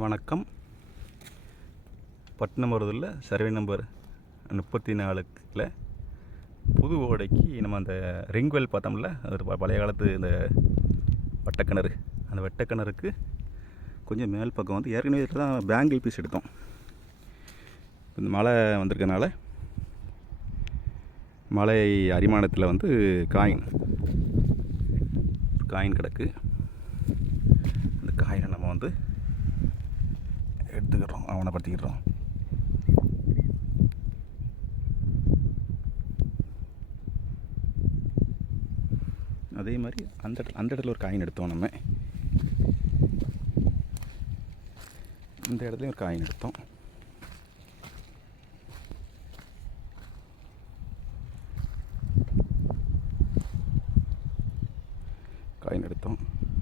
வணக்கம். பட்டினமருதூரில் survey number 34ல் புது ஓடைக்கு நம்ம அந்த ரிங்வெல் பார்த்தோம்ல, அது பழைய காலத்து இந்த வட்டக்கிணறு, அந்த வெட்டக்கிணறுக்கு கொஞ்சம் மேல் பக்கம் வந்து ஏற்கனவே தான் பேங்கிள் பீஸ் எடுத்தோம். இந்த மழை வந்திருக்கனால மலை அரிமானத்தில் வந்து காயின் கிடக்கு. அந்த காயினை நம்ம வந்து எடுத்துக்கிறோம், ஆவணப்படுத்திக்கிறோம். அதே மாதிரி அந்த இடத்துல ஒரு காயின் எடுத்தோம். நம்ம இந்த இடத்துலையும் ஒரு காயின் எடுத்தோம்.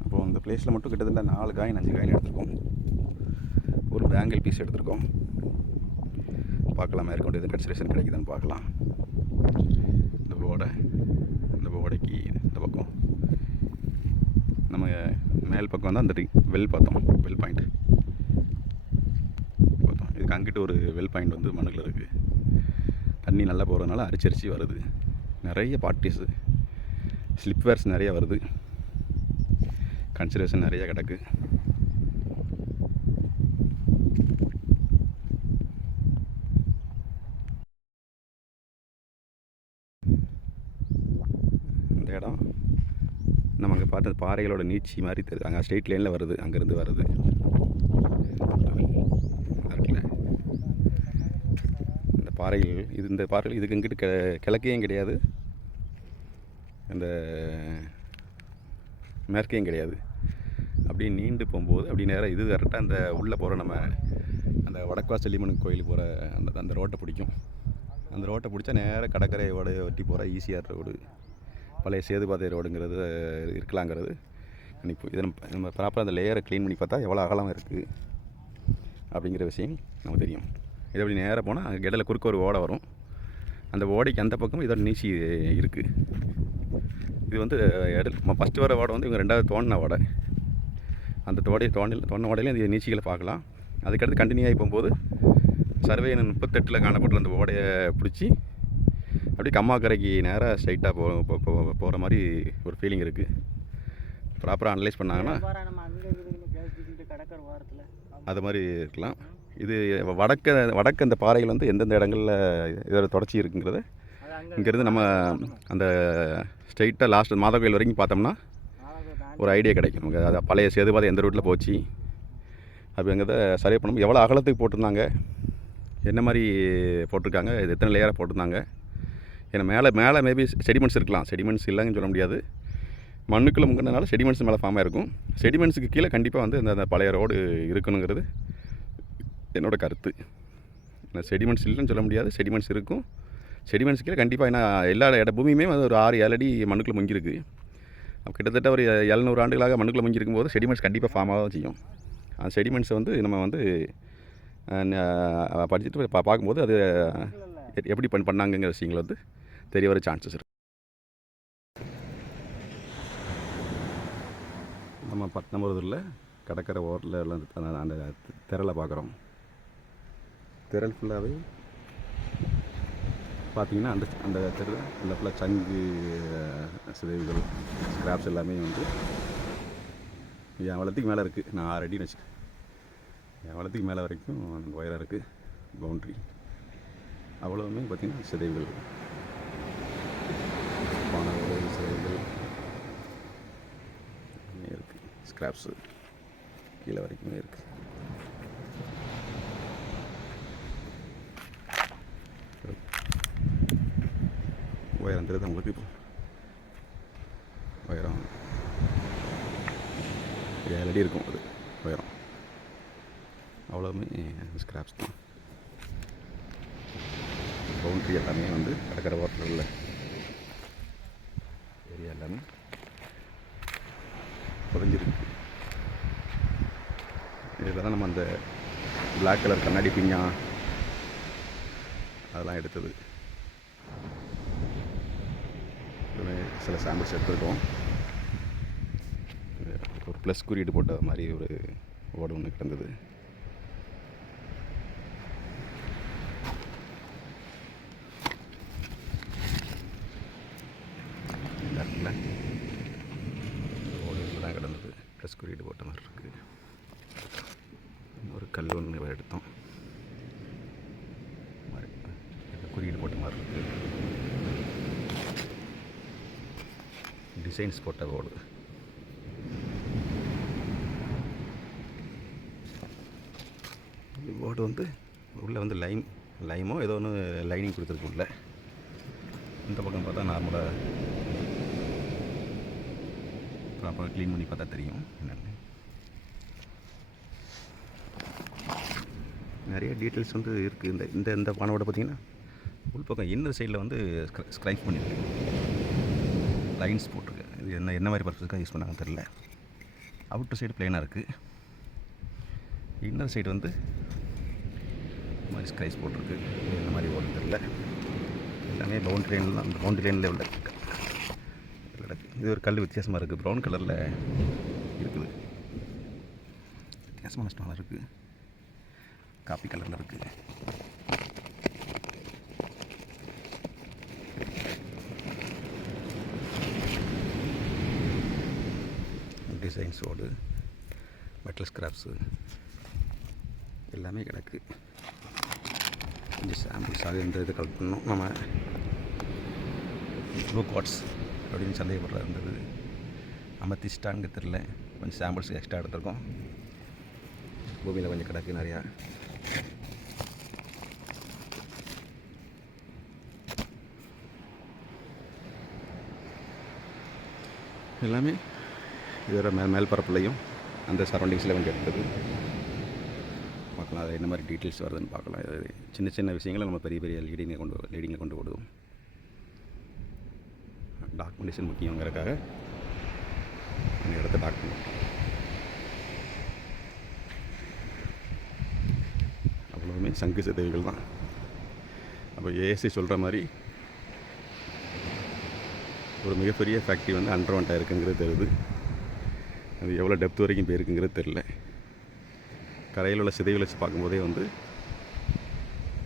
அப்போது அந்த பிளேஸில் மட்டும் கிட்டத்தட்ட 4 காயின் 5 காயின் எடுத்திருக்கோம். ஒரு பேங்கிள் பீஸ் எடுத்திருக்கோம். பார்க்கலாம் மேற்கொண்டு எதுவும் கன்சிடரேஷன் கிடைக்குதுன்னு பார்க்கலாம். இந்த ஓடைக்கு இந்த பக்கம் நம்ம மேல் பக்கம் வந்து அந்த வெல் பார்த்தோம், வெல் பாயிண்ட் பார்த்தோம். இதுக்கு அங்கிட்டு ஒரு வெல் பாயிண்ட் வந்து மண்ணுக்குள்ள இருக்குது. தண்ணி நல்லா போகிறதுனால அரிச்சு வருது. நிறைய பார்ட்டிஸு ஸ்லிப்வேர்ஸ் நிறைய வருது. கன்சிடரேஷன் நிறைய கிடக்கு. இந்த இடம் நம்ம அங்கே பார்த்த பாறைகளோட நீட்சி மாதிரி தெரியுது. அங்கே ஸ்ட்ரெயிட் லைனில் வருது, அங்கேருந்து வருது. இந்த பாறைகள் இந்த பாறைகள் இதுக்கு இங்கிட்டு கிழக்கையும் கிடையாது, அந்த மேற்கையும் கிடையாது. அப்படியே நீண்டு போகும்போது அப்படி நேராக இது கரெக்டாக அந்த உள்ளே போகிற நம்ம அந்த வடக்குவாசலியம்மன் கோயில் போகிற அந்த ரோட்டை பிடிக்கும். அந்த ரோட்டை பிடிச்சா நேராக கடற்கரையோட ஒட்டி போகிற ஈசிஆர் ரோடு, பழைய சேதுபாதை ரோடுங்கிறது இருக்கலாங்கிறது நினைப்பு. இதை நம்ம ப்ராப்பராக அந்த லேயரை க்ளீன் பண்ணி பார்த்தா எவ்வளோ அகலம் இருக்குது அப்படிங்கிற விஷயம் நமக்கு தெரியும். இதை அப்படி நேராக போனால் அங்கே இடையில குறுக்க ஒரு ஓடை வரும். அந்த ஓடைக்கு அந்த பக்கம் இதோட நீச்சி இருக்குது. இது வந்து ஃபஸ்ட்டு வர ஓடை வந்து இவங்க 2வது தோண்டின ஓடை. அந்த தோண்டின ஓடையிலையும் அந்த நீச்சிகளை பார்க்கலாம். அதுக்கடுத்து கண்டினியூ ஆகி போகும்போது சர்வே 38 காணப்பட்ட அந்த ஓடையை பிடிச்சி அப்படியே கம்மாக்கரைக்கு நேராக ஸ்ட்ரைட்டாக போகிற மாதிரி ஒரு ஃபீலிங் இருக்குது. ப்ராப்பராக அனலைஸ் பண்ணாங்கன்னா அது மாதிரி இருக்கலாம். இது வடக்கு அந்த பாறைகள் வந்து எந்தெந்த இடங்களில் இதோட தொடர்ச்சி இருக்குங்கிறத இங்கேருந்து நம்ம அந்த ஸ்ட்ரைட்டாக லாஸ்ட் மாதா கோயில் வரைக்கும் பார்த்தோம்னா ஒரு ஐடியா கிடைக்கும் நமக்கு. அது பழைய சேதுபாதை எந்த ரூட்டில் போச்சு அப்படிங்கிறத சர்வே பண்ணும்போது எவ்வளோ அகலத்துக்கு போட்டிருந்தாங்க, என்ன மாதிரி போட்டிருக்காங்க, இது எத்தனை லேயராக போட்டிருந்தாங்க. ஏன்னா மேலே மேபி செடிமெண்ட்ஸ் இருக்கலாம், செடிமெண்ட்ஸ் இல்லைன்னு சொல்ல முடியாது. மண்ணுக்குள்ளே முங்கினால செடிமெண்ட்ஸ் மேலே ஃபார்மாக இருக்கும். செடிமெண்ட்ஸுக்கு கீழே கண்டிப்பாக வந்து அந்த பழைய ரோடு இருக்கணுங்கிறது என்னோடய கருத்து. செடிமெண்ட்ஸ் இல்லைன்னு சொல்ல முடியாது, செடிமெண்ட்ஸ் இருக்கும். செடிமெண்ட்ஸ் கீழே கண்டிப்பாக ஏன்னா எல்லா பூமியுமே வந்து ஒரு 6-7 அடி மண்ணுக்குள்ளே முங்கிருக்கு. கிட்டத்தட்ட ஒரு 700 ஆண்டுகளாக மண்ணுக்குள்ளே முங்கிருக்கும் போது செடிமெண்ட்ஸ் கண்டிப்பாக ஃபார்மாக தான் செய்யும். அந்த செடிமெண்ட்ஸை வந்து நம்ம வந்து படிச்சுட்டு பார்க்கும்போது அது எப்படி பண்ணாங்கங்கிற விஷயங்கள் வந்து தெரிய வர சான்சஸ் இருக்குது. நம்ம பட்டினமருதூரில் கடற்கரை ஓரில் அந்த திரளை பார்க்குறோம். திரள் ஃபுல்லாகவே பார்த்தீங்கன்னா அந்த தெரு அந்த ஃபுல்லாக சங்கு சிதைவுகள் ஸ்கிராப்ஸ் எல்லாமே வந்து என் வளத்துக்கு மேலே இருக்குது. நான் 6 அடின்னு வச்சுக்கேன். என் வளத்துக்கு மேலே வரைக்கும் ஒயராக இருக்குது பவுண்ட்ரி. அவ்வளோவுமே பார்த்திங்கன்னா சிதைவுகள், சிதைவுகள் இருக்குது. ஸ்கிராப்ஸு கீழே வரைக்குமே இருக்குது. உயரம் தெரியுது உங்களுக்கு. இப்போ உயரம் 7 அடி இருக்கும். அது உயரம் அவ்வளோவுமே ஸ்கிராப்ஸ் தான். பவுண்ட்ரி எல்லாமே வந்து கடற்கரை ஓரத்தில் உள்ள ஏரியா எல்லாமே புரிஞ்சிருக்கு. இதில் தான் நம்ம அந்த பிளாக் கலர் கண்ணாடி பிஞ்சா அதெல்லாம் எடுத்தது. சில சாம்பிள்ஸ் எடுத்துருக்கோம். ஒரு ப்ளஸ் குறியீடு போட்ட மாதிரி ஒரு ஓடு ஒன்று கிடந்தது. இருக்குது. ஒரு கல் ஒன்று எடுத்தோம், குறியீடு போட்ட மாதிரி இருக்குது. டிசைன்ஸ் போட்ட போர்டு. போர்டு வந்து உள்ளே வந்து லைமோ ஏதோ ஒன்று லைனிங் கொடுத்துருக்கு உள்ள. இந்த பக்கம் பார்த்தா நார்மலாக ப்ராப்பராக க்ளீன் பண்ணி பார்த்தா தெரியும் என்னென்னு. நிறைய டீட்டெயில்ஸ் வந்து இருக்குது. இந்த இந்த பானோட பார்த்திங்கன்னா உள்பக்கம் இன்னர் சைடில் வந்து ஸ்க்ரைப் பண்ணியிருக்கு, லைன்ஸ் போட்டிருக்கு. இது என்ன மாதிரி பர்பஸுக்காக யூஸ் பண்ணாங்கன்னு தெரில. அவுட்டர் சைடு ப்ளைனாக இருக்குது, இன்னர் சைடு வந்து இந்த மாதிரி ஸ்க்ரைஸ் போட்டிருக்கு. இந்த மாதிரி ஓடுன்னு தெரில. எல்லாமே பவுண்ட்ரி லைனில் தான், அந்த பவுண்ட்ரி லைனில் உள்ள இது ஒரு கல் வித்தியாசமாக இருக்குது, ப்ரௌன் கலரில் இருக்குது. வித்தியாசமான ஸ்டோனாக இருக்குது, காப்பி கலரில் இருக்குது. டிசைன்ஸோடு மெட்டல் ஸ்கிராப்ஸு எல்லாமே கிடக்கு. கொஞ்சம் சாம்பிள்ஸாக இந்த இது கலெக்ட் பண்ணோம். நம்ம ப்ளூ கார்ட்ஸ் அப்படின்னு சந்தேகப்படுற இருந்தது, அமர்த்திஸ்டான்னு தெரில. கொஞ்சம் சாம்பிள்ஸ் எக்ஸ்ட்ரா எடுத்துருக்கோம். பூமியில் கொஞ்சம் கிடக்கு நிறையா. எல்லாமே இதோட மேல் பரப்புலையும் அந்த சரௌண்டிங்ஸில் கொஞ்சம் எடுத்தது. பார்க்கலாம் அது என்ன மாதிரி டீட்டெயில்ஸ் வருதுன்னு பார்க்கலாம். இது சின்ன சின்ன விஷயங்களை நம்ம பெரிய பெரிய லீடிங்கில் கொண்டு போடுவோம். டாக்குமெண்டேஷன் முக்கியங்கிறதுக்காக அந்த இடத்த டாக்குமெண்ட் அவ்வளோவுமே சங்கு சிதைவுகள் தான். அப்போ ஏஎஸ்சி சொல்கிற மாதிரி ஒரு மிகப்பெரிய ஃபேக்ட்ரி வந்து அண்டர்வெண்ட்டாக இருக்குங்கிறது தெரியுது. அது எவ்வளோ டெப்த் வரைக்கும் போயிருக்குங்கிறது தெரில. கரையில் உள்ள சிதைவுகளை வச்சு பார்க்கும்போதே வந்து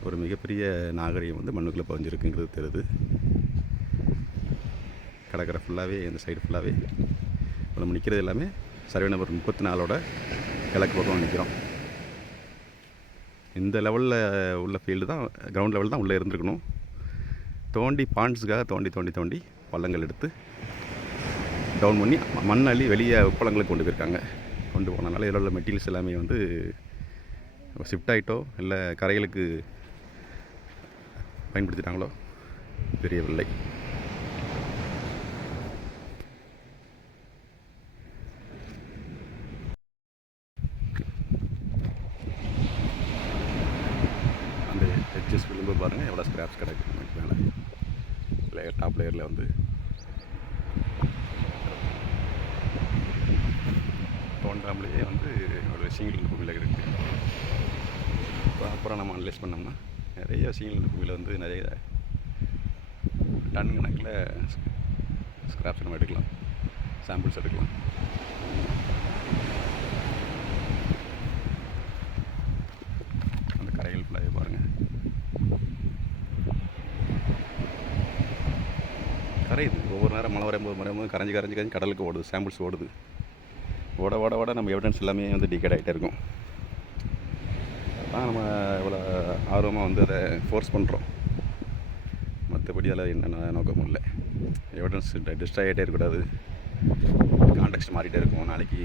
ஒரு மிகப்பெரிய நாகரிகம் வந்து மண்ணுக்குள்ளே பதிஞ்சிருக்குங்கிறது தெரியுது. கடற்கரை ஃபுல்லாகவே இந்த சைடு ஃபுல்லாகவே நம்ம நிற்கிறது எல்லாமே சர்வே நம்பர் 34 கிழக்கு பக்கம் நிற்கிறோம். இந்த லெவலில் உள்ள ஃபீல்டு தான், கிரவுண்ட் லெவல் தான் உள்ளே இருந்துருக்கணும். தோண்டி பாண்ட்ஸுக்காக தோண்டி பள்ளங்கள் எடுத்து டவுன் பண்ணி மண் அள்ளி வெளியே உப்பளங்களுக்கு கொண்டு போயிருக்காங்க. கொண்டு போனதுனால இதில் உள்ள மெட்டீரியல்ஸ் எல்லாமே வந்து ஷிஃப்ட் ஆகிட்டோ இல்லை கரைகளுக்கு பயன்படுத்திட்டாங்களோ தெரியவில்லை. அந்த எட்ஜஸ் விளிம்பு பாருங்கள் எவ்வளோ ஸ்கிராப்ஸ் கிடக்கு மேலே டாப் லேயரில் வந்து தோன்றாமலேயே வந்து ஒரு விஷயங்கள் இந்த பூமியில் இருக்குது. அப்புறம் நம்ம அனலைஸ் பண்ணோம்னா நிறைய விஷயங்கள் இந்த பூமியில் வந்து நிறைய டன் கணக்கில் ஸ்கிராப்ஸ் நம்ம எடுக்கலாம், சாம்பிள்ஸ் எடுக்கலாம். அந்த கரைகள் ஃபுல்லாகவே பாருங்கள், கரையுது. ஒவ்வொரு நேரம் மழை வரும்போது கரைஞ்சி கடலுக்கு ஓடுது, சாம்பிள்ஸ் ஓடுது. ஓட நம்ம எவிடன்ஸ் எல்லாமே வந்து டிகேட் ஆகிட்டே இருக்கும். அதான் நம்ம இவ்வளோ ஆர்வமாக வந்து அதை ஃபோர்ஸ் பண்ணுறோம். மற்றபடி அதில் என்னென்ன நோக்கமும் இல்லை. எவிடன்ஸ் டிஸ்ட்ராய் ஆகிட்டே இருக்கக்கூடாது, கான்டெக்ஸ்ட் மாறிட்டே இருக்கும். நாளைக்கு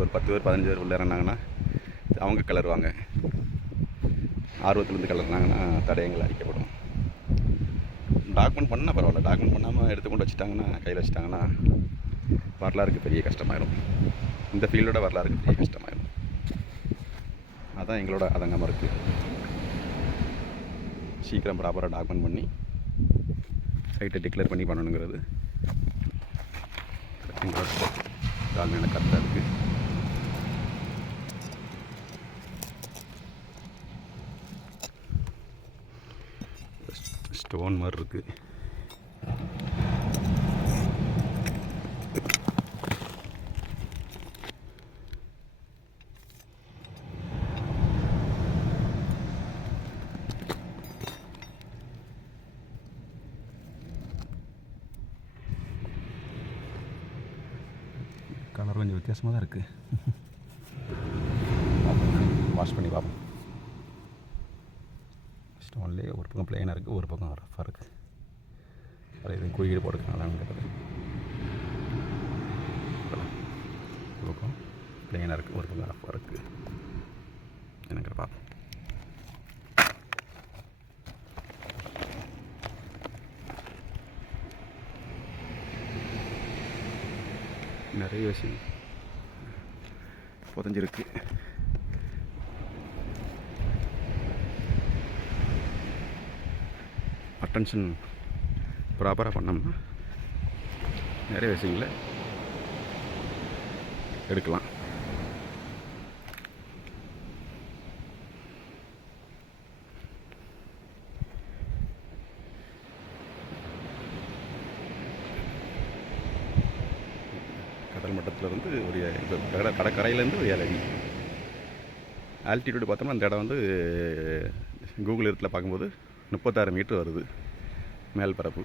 ஒரு 10 பேர் 15 பேர் உள்ளே இறங்கினாங்கன்னா அவங்க கிளறுவாங்க. ஆர்வத்துலேருந்து கிளறினாங்கன்னா தடயங்கள் அடிக்கப்படும். டாக்குமெண்ட் பண்ணால் பரவாயில்ல, டாக்குமெண்ட் பண்ணாமல் எடுத்துக்கொண்டு வச்சுட்டாங்கன்னா, கையில் வச்சுட்டாங்கன்னா வரலாறுக்கு பெரிய கஷ்டமாயிடும். இந்த ஃபீல்டோட வரலாறுக்கு பெரிய கஷ்டமாயிடும். அதுதான் எங்களோட அதங்கமாக இருக்குது. சீக்கிரம் ப்ராப்பராக டாக்குமெண்ட் பண்ணி சைட்டை டிக்ளேர் பண்ணி பண்ணணுங்கிறது எங்களோட தாழ்மையான கருத்தாக இருக்குது. ஸ்டோன் மாதிரி இருக்குது. கலர் கொஞ்சம் வித்தியாசமாக தான் இருக்குது. டெஸ்ட் பண்ணி பார்ப்போம். ஸ்டோன்லேயே ஒரு பக்கம் பிளெயினாக இருக்குது, ஒரு பக்கம் ரஃபாக இருக்குது. அது எதுவும் குறியீடு போட்டுக்கனாலும் கேட்டது. ஒரு பக்கம் பிளெயினாக இருக்குது, ஒரு பக்கம் ரஃபாக இருக்குது. எனக்கு பார்ப்போம். நிறைய விஷயம் புதஞ்சிருக்கு. அட்டென்ஷன் ப்ராப்பராக பண்ணோம்னா நிறைய விஷயங்களை எடுக்கலாம். கடல் மட்டத்திலேருந்து ஒரு கடற்கரையிலேருந்து ஒரு 7 அடி ஆல்டிடியூடு பார்த்தோம்னா அந்த இடம் வந்து கூகுள் எர்த்தில் பார்க்கும்போது 36 மீட்ரு வருது மேல் பரப்பு.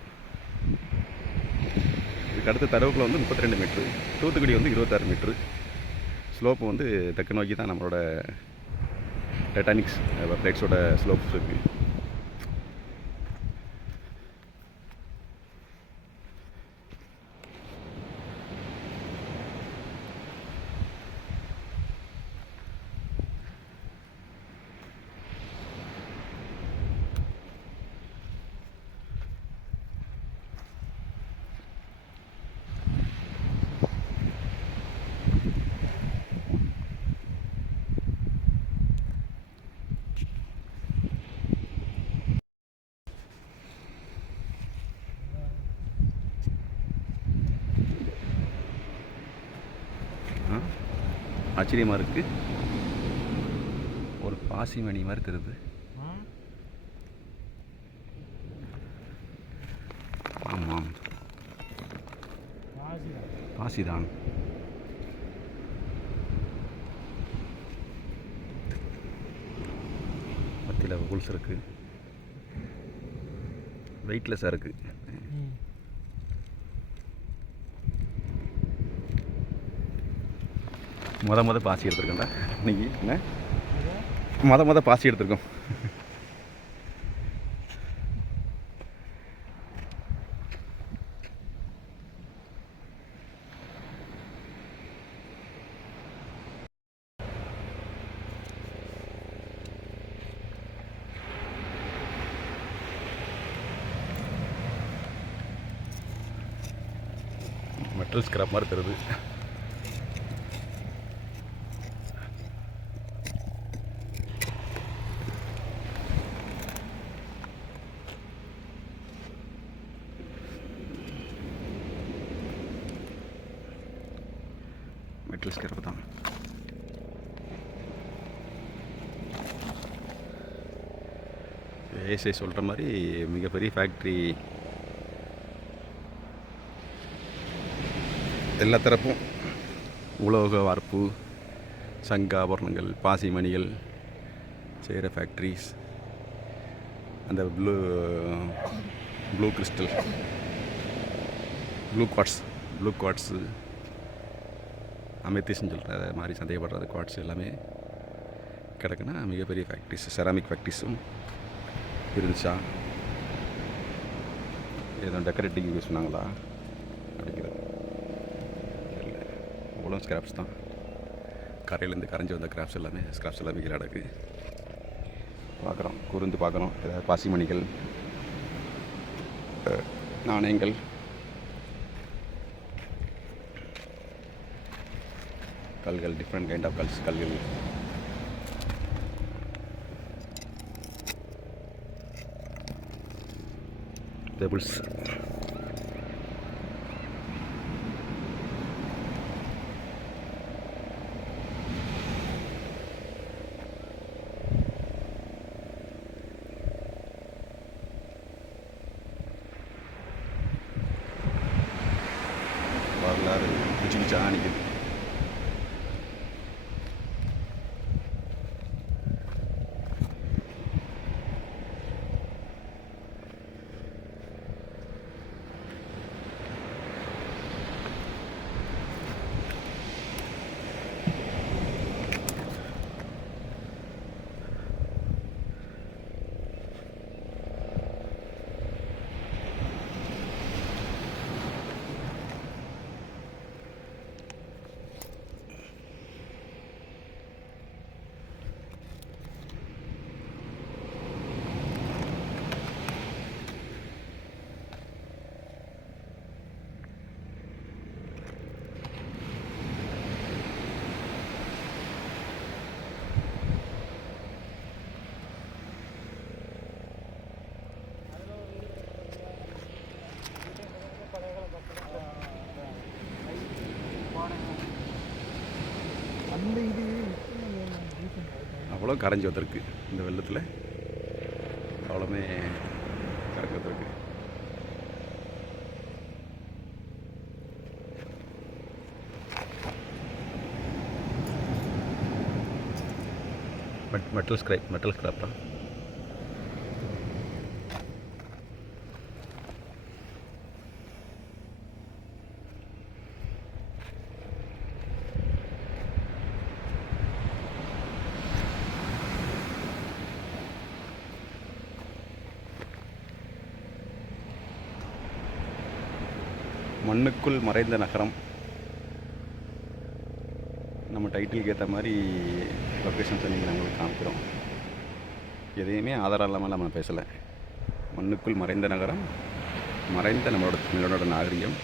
இதுக்கு அடுத்த தரவுக்குள்ள வந்து 32 மீட்ரு, தூத்துக்குடி வந்து 26 மீட்ரு. ஸ்லோப்பு வந்து தெற்கு நோக்கி தான் நம்மளோட டைட்டானிக்ஸ் பிளேட்ஸோட ஸ்லோப்ஸ் இருக்குது. ஆச்சரியமாக இருக்குது. ஒரு பாசி மணி மாதிரி தெரியுது. ஆமாம், பாசிதான். மத்தியில் புல்ஸ் இருக்குது, வெயிட்லெஸ்ஸாக இருக்குது. மொதல் பாசி எடுத்துருக்கோம்டா இன்னைக்கு. என்ன மொதல் பாசி எடுத்துருக்கோம். மெட்டல் ஸ்கிராப் மாதிரி தருது. மெட்டல் ஸ்கிராப் தான். ஏசை சொல்கிற மாதிரி மிகப்பெரிய ஃபேக்ட்ரி, எல்லா தரப்பும் உலோக வார்ப்பு, சங்காபரணங்கள், பாசி மணிகள் செய்கிற ஃபேக்ட்ரிஸ். அந்த ப்ளூ கிறிஸ்டல், ப்ளூ குவாட்ஸு, அமெத்திஸ்ன்னு சொல்கிற மாதிரி சந்தேகப்படுறது குவாட்ஸ் எல்லாமே கிடக்குன்னா மிகப்பெரிய ஃபேக்ட்ரிஸ். செராமிக் ஃபேக்ட்ரிஸும் இருந்துச்சா, ஏதோ டெக்கரேட்டிவ் யூஸ் பண்ணாங்களா அப்படிங்கிறது இல்லை. அவ்வளோ ஸ்கிராப்ஸ் தான். கரையிலேருந்து கரைஞ்சி வந்த ஸ்கிராப்ஸ் எல்லாமே கீழே கிடக்கு. பார்க்குறோம், கூர்ந்து பார்க்குறோம். ஏதாவது பாசிமணிகள், நாணயங்கள், கல்கள், டிஃப்ரெண்ட் கைண்ட் ஆஃப் கல்கள். பெபிள்ஸ். வரலாறு குச்சி குச்சா நிற்குது. அவ்வளோ கரைஞ்சி வந்திருக்கு இந்த வெள்ளத்தில், அவ்வளோமே கரைஞ்சி வந்திருக்கு. மெட்டல் ஸ்கிராப் தான். மண்ணுக்குள் மறைந்த நகரம். நம்ம டைட்டிலுக்கு ஏற்ற மாதிரி லொக்கேஷன்ஸை நீங்கள் நாங்களுக்கு காமிக்கிறோம். எதையுமே ஆதாரம் இல்லாமல் நம்ம பேசலை. மண்ணுக்குள் மறைந்த நகரம், மறைந்த நம்மளோட நாகரிகம்.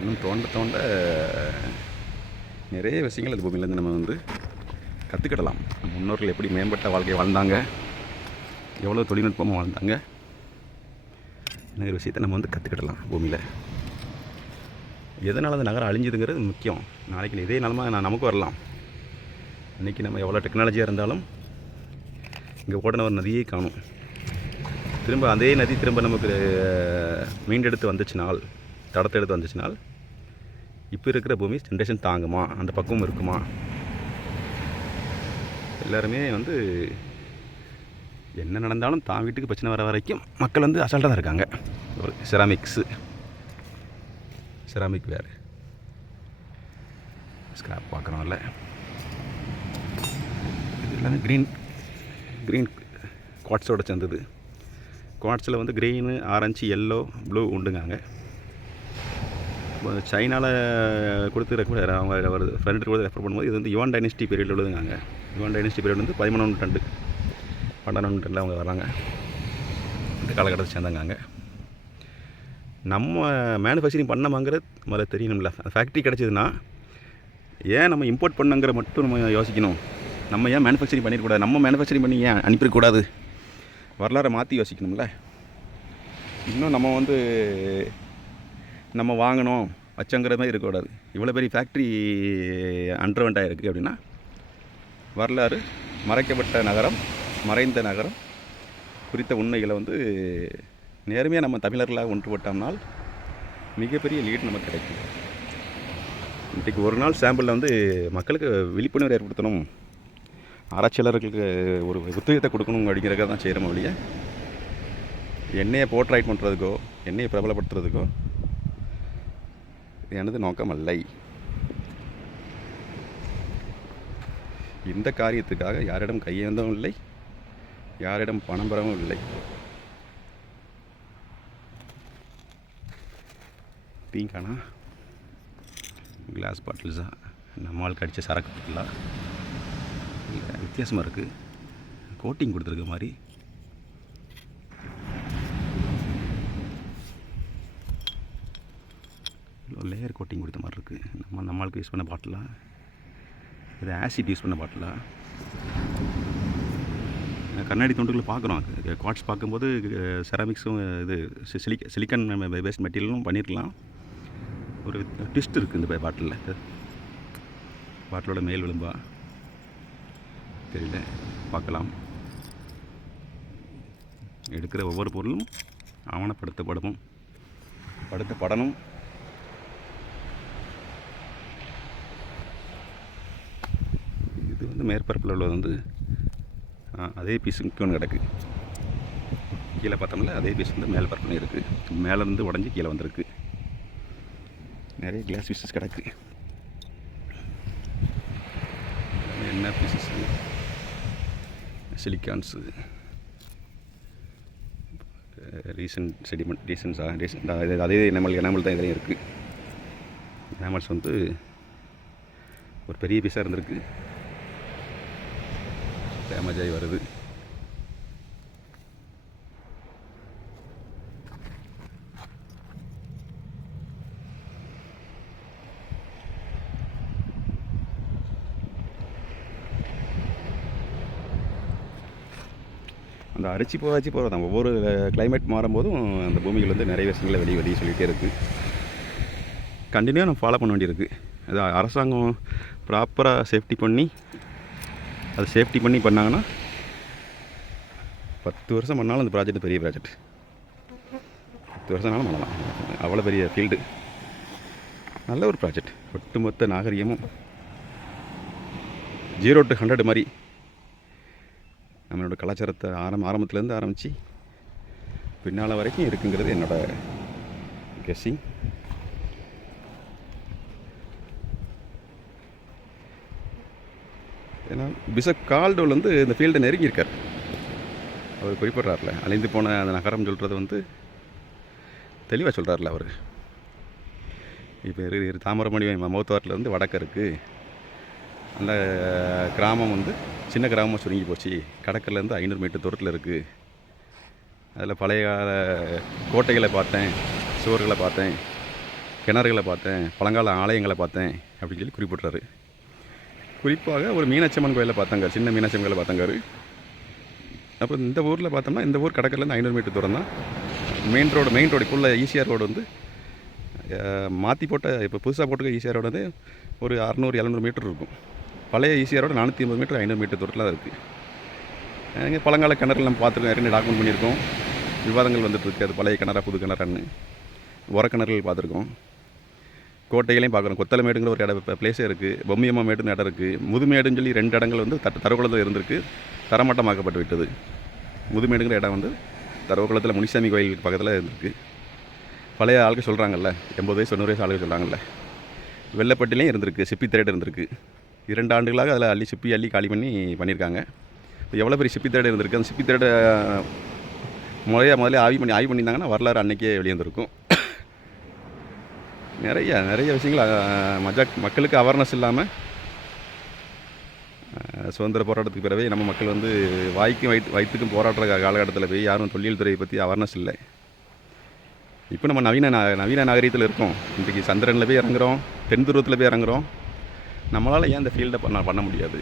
இன்னும் தோண்ட தோண்ட நிறைய விஷயங்கள் அது பூமியிலேருந்து நம்ம வந்து கற்றுக்கிடலாம். நம்ம முன்னோர்கள் எப்படி மேம்பட்ட வாழ்க்கையை வாழ்ந்தாங்க, எவ்வளோ தொழில்நுட்பமாக வாழ்ந்தாங்க, நிறைய விஷயத்தை நம்ம வந்து கற்றுக்கிடலாம் பூமியில். எதனால் அந்த நகரம் அழிஞ்சுதுங்கிறது முக்கியம். நாளைக்கு இதே நிலமை நமக்கு வரலாம். இன்றைக்கி நம்ம எவ்வளோ டெக்னாலஜியாக இருந்தாலும் இங்கே ஓடின ஒரு நதியே காணும். திரும்ப அதே நதி திரும்ப நமக்கு மீண்டெடுத்து வந்துச்சுனால், தடத்தை எடுத்து வந்துச்சுனால், இப்போ இருக்கிற பூமி ஜென்ரேஷன் தாங்குமா, அந்த பக்கமும் இருக்குமா? எல்லாருமே வந்து என்ன நடந்தாலும் தான் வீட்டுக்கு பிரச்சனை வர வரைக்கும் மக்கள் வந்து அசால்ட்டாக தான் இருக்காங்க. ஒரு செராமிக் வேறு ஸ்கிராப் பார்க்குறோம்ல, இது எல்லாமே க்ரீன் குவாட்ஸோடு சேர்ந்தது. குவாட்ஸில் வந்து க்ரீனு, ஆரஞ்சு, எல்லோ, ப்ளூ உண்டுங்காங்க. இப்போ சைனாவில் கொடுத்து அவங்க ஒரு ஃப்ரெண்டு கூட ரெஃபர் பண்ணும்போது இது வந்து யுவான் டைனஸ்டி பீரியட் உள்ளதுங்காங்க. யுவான் டைனஸ்டி பீரியட் வந்து 11ஆம் நூற்றாண்டு, 12ஆம் நூற்றாண்டில் அவங்க வராங்க. இந்த காலகட்டத்தை சேர்ந்தாங்க. நம்ம மேனுஃபேக்சரிங் பண்ணமாங்கிறது முதல்ல தெரியணும்ல. ஃபேக்ட்ரி கிடச்சிதுன்னா ஏன் நம்ம இம்போர்ட் பண்ணுங்கிற மட்டும் நம்ம யோசிக்கணும். நம்ம ஏன் மேனுஃபேக்சரிங் பண்ணிடக்கூடாது, நம்ம மேனுஃபேக்சரிங் பண்ணி ஏன் அனுப்பிடக்கூடாது, வரலாறை மாற்றி யோசிக்கணும்ல. இன்னும் நம்ம வந்து நம்ம வாங்கணும் வச்சங்கிற மாதிரி இருக்கக்கூடாது. இவ்வளோ பெரிய ஃபேக்ட்ரி அண்டர்வெண்ட் ஆகிருக்கு அப்படின்னா வரலாறு, மறைக்கப்பட்ட நகரம், மறைந்த நகரம் குறித்த உண்மைகளை வந்து நேர்மையாக நம்ம தமிழர்களாக ஒன்றுபட்டோம்னால் மிகப்பெரிய லீட் நமக்கு கிடைக்கும். இன்றைக்கு ஒரு நாள் சாம்பிளில் வந்து மக்களுக்கு விழிப்புணர்வு ஏற்படுத்தணும், ஆராய்ச்சியாளர்களுக்கு ஒரு புத்தகத்தை கொடுக்கணும் அப்படிங்கிறத தான் செய்கிறோம் ஒழிய எண்ணெயை போர்ட்ரைட் பண்ணுறதுக்கோ எண்ணெயை பிரபலப்படுத்துறதுக்கோ எனது நோக்கம் அல்ல. இந்த காரியத்துக்காக யாரிடம் கையேந்தவும் இல்லை, யாரிடம் பணம் பெறவும் இல்லை. பீங்கானா கிளாஸ் பாட்டில்ஸா, நம்மளுக்கு அடித்த சரக்கு பாட்டிலா, இல்லை வித்தியாசமாக இருக்குது. கோட்டிங் கொடுத்துருக்க மாதிரி. லேயர் கோட்டிங் கொடுத்த மாதிரி இருக்குது. நம்மளுக்கு யூஸ் பண்ண பாட்டிலா, இது ஆசிட் யூஸ் பண்ண பாட்டிலா? கண்ணாடி துண்டுகளை பார்க்குறோம். குவாட்ஸ் பார்க்கும்போது செராமிக்ஸும் இது சிலிக்கன் பேஸ்ட் மெட்டீரியலும் பண்ணியிருக்கலாம். ஒரு ட்விஸ்ட் இருக்குது இந்த பாட்டிலில். பாட்டிலோட மேல் விளிம்பா தெரியல, பார்க்கலாம். எடுக்கிற ஒவ்வொரு பொருளும் ஆவணப்படுத்தப்படணும். இது வந்து மேற்பரப்பில் உள்ளது வந்து அதே பீஸ் இங்கே கிடக்கு. கீழே பார்த்தோம்ல அதே பீஸ் வந்து மேல் பரப்பில் இருக்குது. மேலேருந்து உடஞ்சி கீழே வந்திருக்கு. நிறைய கிளாஸ் பீசஸ் கிடக்கு. என்ன பீசஸ், சிலிக்கான்ஸு, ரீசன்ஸாக அதே எனாமல் தான் இதுலேயும் இருக்குது. எனாமல்ஸ் வந்து ஒரு பெரிய பீஸாக இருந்திருக்கு, டேமேஜ் ஆகி வருது. அந்த அரிச்சு போகிறது தான். ஒவ்வொரு கிளைமேட் மாறும்போதும் அந்த பூமிகள் வந்து நிறைய விஷயங்களை வெளியே சொல்லிகிட்டே இருக்குது. கண்டினியூவாக நம்ம ஃபாலோ பண்ண வேண்டியிருக்கு. அது அரசாங்கம் ப்ராப்பராக சேஃப்டி பண்ணி அதை சேஃப்டி பண்ணி பண்ணாங்கன்னா 10 வருஷம் பண்ணாலும் அந்த ப்ராஜெக்ட் பெரிய ப்ராஜெக்ட். 10 வருஷம்னாலும் பண்ணலாம். அவ்வளோ பெரிய ஃபீல்டு, நல்ல ஒரு ப்ராஜெக்ட். ஒட்டுமொத்த நாகரிகமும் 0 to 100 மாதிரி நம்மளோட கலாச்சாரத்தை ஆரம்பத்துலேருந்து ஆரம்பித்து பின்னால் வரைக்கும் இருக்குங்கிறது என்னோடய கெஸ்ஸிங். ஏன்னா பிஷப் கால்டுவெல் வந்து இந்த ஃபீல்டை நெருங்கியிருக்கார். அவர் குறிப்பிட்றாருல, அழிந்து போன அந்த நகரம் சொல்கிறது வந்து தெளிவாக சொல்கிறார்ல அவர். இப்போ தாமிரபரணி மௌத்துவாரிலேருந்து வடக்கு இருக்குது. அந்த கிராமம் வந்து சின்ன கிராமம் சுருங்கி போச்சு. கடற்கரையிலேருந்து 500 மீட்டர் தூரத்தில் இருக்குது. அதில் பழைய கால கோட்டைகளை பார்த்தேன், சுவர்களை பார்த்தேன், கிணறுகளை பார்த்தேன், பழங்கால ஆலயங்களை பார்த்தேன் அப்படின்னு சொல்லி குறிப்பிட்றாரு. குறிப்பாக ஒரு மீனாட்சி அம்மன் கோயிலை பார்த்தாங்க, சின்ன மீனாட்சி அம்மன் கோயிலை பார்த்தாங்காரு. அப்போ இந்த ஊரில் பார்த்தோம்னா இந்த ஊர் கடற்கரையிலேருந்து 500 மீட்டர் தூரம் தான். மெயின் ரோடு ஃபுல்லாக ஈசிஆர் ரோடு வந்து மாற்றி போட்ட, இப்போ புதுசாக போட்டுக்க ஈசிஆர் ரோடு வந்து ஒரு 600-700 மீட்டர் இருக்கும். பழைய ஈசிஆர் ரோடு 450 மீட்டர் 500 மீட்டர் தூரத்தில் தான் இருக்குது. இங்கே பழங்கால கிணறுகள் நம்ம பார்த்துருக்கோம், நிறைய டாக்குமெண்ட் பண்ணியிருக்கோம். விவாதங்கள் வந்துட்டுருக்கு, அது பழைய கிணறா புது கிணறான்னு. உரக்கிணறுகள் பார்த்துருக்கோம். கோட்டைகளையும் பார்க்குறோம். கொத்தலமேடுங்கிற ஒரு இடம் பிளேஸே இருக்குது. பொம்மியம்மா மேடுன்னு இடம் இருக்குது. முதுமேடுன்னு சொல்லி 2 இடங்கள் வந்து தரவுக்குளத்தில் இருந்திருக்கு, தரமட்டமாக்கப்பட்டு விட்டது. முதுமேடுங்கிற இடம் வந்து தரவுக்குளத்தில் முனிசாமி கோயில் பக்கத்தில் இருந்திருக்கு. பழைய ஆளுக்கு சொல்கிறாங்கல்ல, 80 வயசு 90 வயசு ஆளுக்கு சொல்கிறாங்கல்ல. வெள்ளைப்பட்டிலையும் இருந்திருக்கு, சிப்பி திரேடு இருந்திருக்கு. 2 ஆண்டுகளாக அதில் சிப்பி அள்ளி காலி பண்ணியிருக்காங்க. இப்போ எவ்வளோ பெரிய சிப்பி திரேடு இருந்திருக்கு. அந்த சிப்பி திரேடை முதல்ல ஆய்வு பண்ணியிருந்தாங்கன்னா வரலாறு அன்றைக்கே வெளியே வந்திருக்கும். நிறைய விஷயங்கள் மக்களுக்கு அவேர்னஸ் இல்லாமல் சுதந்திர போராட்டத்துக்கு பிறவே நம்ம மக்கள் வந்து வாய்க்கும் வயிற்றுக்கும் போராடுற காலகட்டத்தில் போய் யாரும் தொழில் துறையை பற்றி அவேர்னஸ் இல்லை. இப்போ நம்ம நவீன நாகரீகத்தில் இருக்கோம். இன்றைக்கி சந்திரனில் போய் இறங்குறோம், தென் துருவத்தில் போய் இறங்குறோம். நம்மளால் ஏன் அந்த ஃபீல்டை பண்ண முடியாது?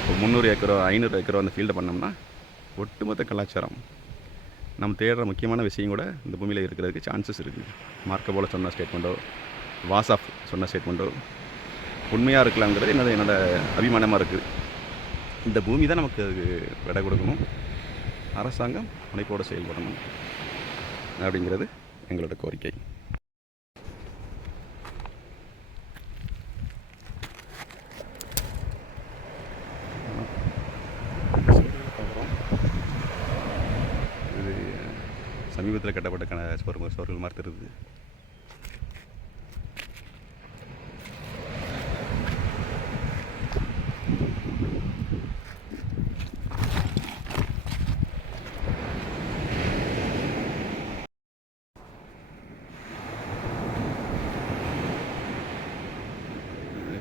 இப்போ 300 ஏக்கரோ 500 ஏக்கரோ அந்த ஃபீல்டை பண்ணோம்னா ஒட்டுமொத்த கலாச்சாரம் நம்ம தேடுற முக்கியமான விஷயம் கூட இந்த பூமியில் இருக்கிறதுக்கு சான்சஸ் இருக்குது. மார்க்க போல சொன்ன ஸ்டேட்மெண்ட்டோ, வாசாஃப் சொன்ன ஸ்டேட்மெண்ட்டோ உண்மையாக இருக்கலாங்கிறது என்னோட அபிமானமாக இருக்குது. இந்த பூமி தான் நமக்கு அதுக்கு விடை கொடுக்கணும். அரசாங்கம் முனைப்போடு செயல்படணும் அப்படிங்கிறது எங்களோட கோரிக்கை. இது சமீபத்தில் கட்டப்பட்ட சோர்கள் மாதிரி தெரியுது.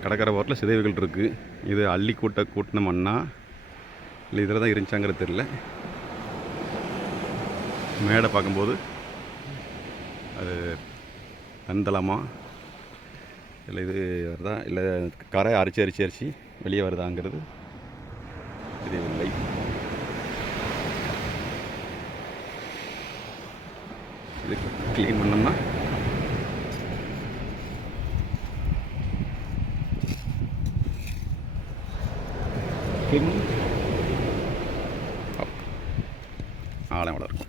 கடற்கரை ஓரத்தில் சிதைவுகள் இருக்குது. இது அள்ளி கூட்டின மண்ணா இல்லை இதில் தான் இருந்துச்சாங்கிறது தெரியல. மேடை பார்க்கும்போது அது தந்தளமா இல்லை இது வருதா இல்லை கரை அரிச்சு வெளியே வருதாங்கிறது தெரியவில்லை. இது க்ளீன் பண்ணோம்னா ஆழம் வளரும்.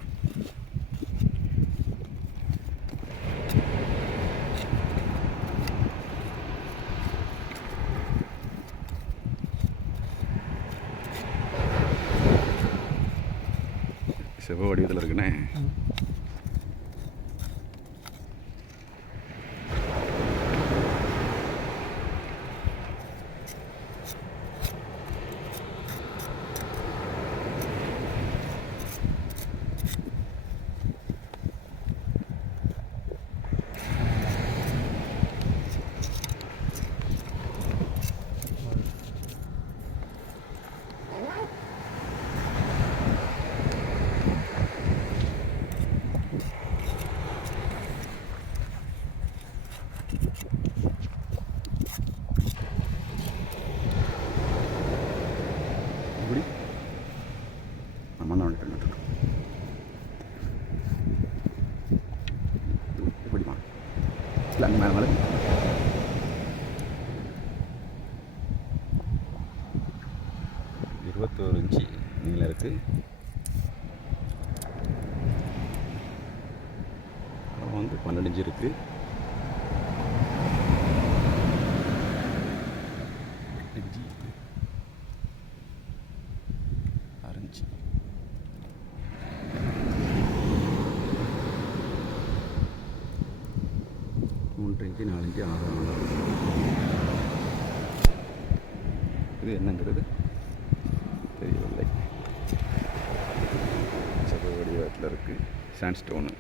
செவ்வ வடிவத்தில் இருக்குண்ணே. 21 இன்ச்சு நீளம் இருக்குது. வந்து 12 இன்ச்சு இருக்குது. Inch 6 inch. மூன்று இன்ச்சு 4 இன்ச்சு 6 இது என்னங்கிறது தெரியவில்லை. சதுர வடிவத்தில் இருக்குது. சாண்ட்ஸ்டோனு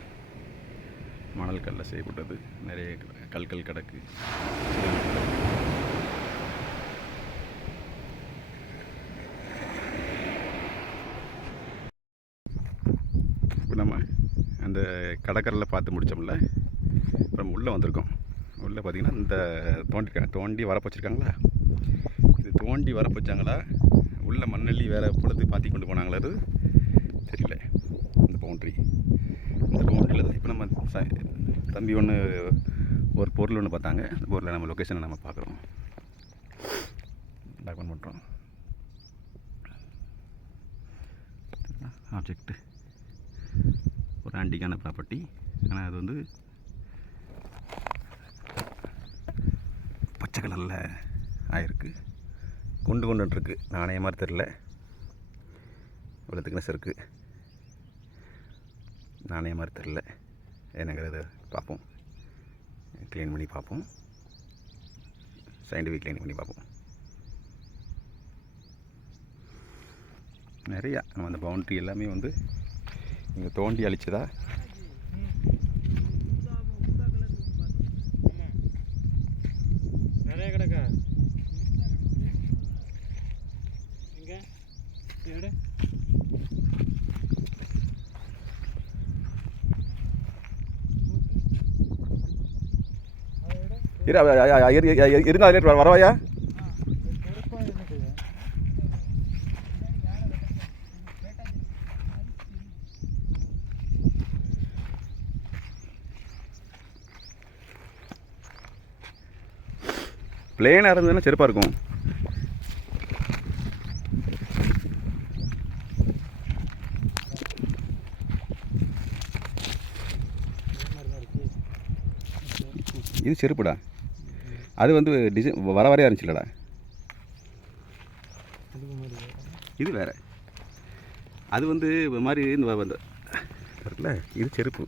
மணல் கல்ல செய்யப்பட்டது. நிறைய கல்கள் கிடக்கு. இப்போ நம்ம அந்த கடற்கரையில் பார்த்து முடித்தோம்ல, இப்போ நம்ம உள்ளே வந்திருக்கோம். உள்ளே பார்த்திங்கன்னா இந்த தோண்டி வரப்பு வச்சுருக்காங்களா, இது தோண்டி வரப்பு வச்சாங்களா, உள்ள மண்ணள்ளி வேறு பொழுது பாத்தி கொண்டு போனாங்களா, அது தெரியல. இந்த பவுண்ட்ரியில் தான் இப்போ நம்ம தம்பி ஒரு பொருள் ஒன்று பார்த்தாங்க. அந்த பொருளை நம்ம லொக்கேஷனை நம்ம பார்க்குறோம், டாக்குமெண்ட் பண்ணுறோம். ஆப்ஜெக்ட்டு ஒரு ஆன்டிக்கான ப்ராப்பர்ட்டி. ஆனால் அது வந்து பச்சை கலரில் ஆயிருக்கு. கொண்டுருக்கு. நாணய மாதிரி தெரில, இவ்வளோ திக்னஸ் இருக்குது. நாணய மாதிரி தெரில. என்னங்கிறத பார்ப்போம், க்ளீன் பண்ணி பார்ப்போம். சயின்டிஃபிக் க்ளீன் பண்ணி பார்ப்போம். நிறையா நம்ம அந்த பவுண்ட்ரி எல்லாமே வந்து இங்கே தோண்டி அழிச்சதா. நிறைய கிடக்கா இங்கே எடு. இருந்தா வரவாயா? பிளேனாக இருந்ததுன்னா செருப்பாக இருக்கும். இது செருப்புடா. அது வந்து டிசைன் வர வரையா இருந்துச்சுல்லடா. இது வேறு. அது வந்து மாதிரி இந்த இருக்குல்ல, இது செருப்பு.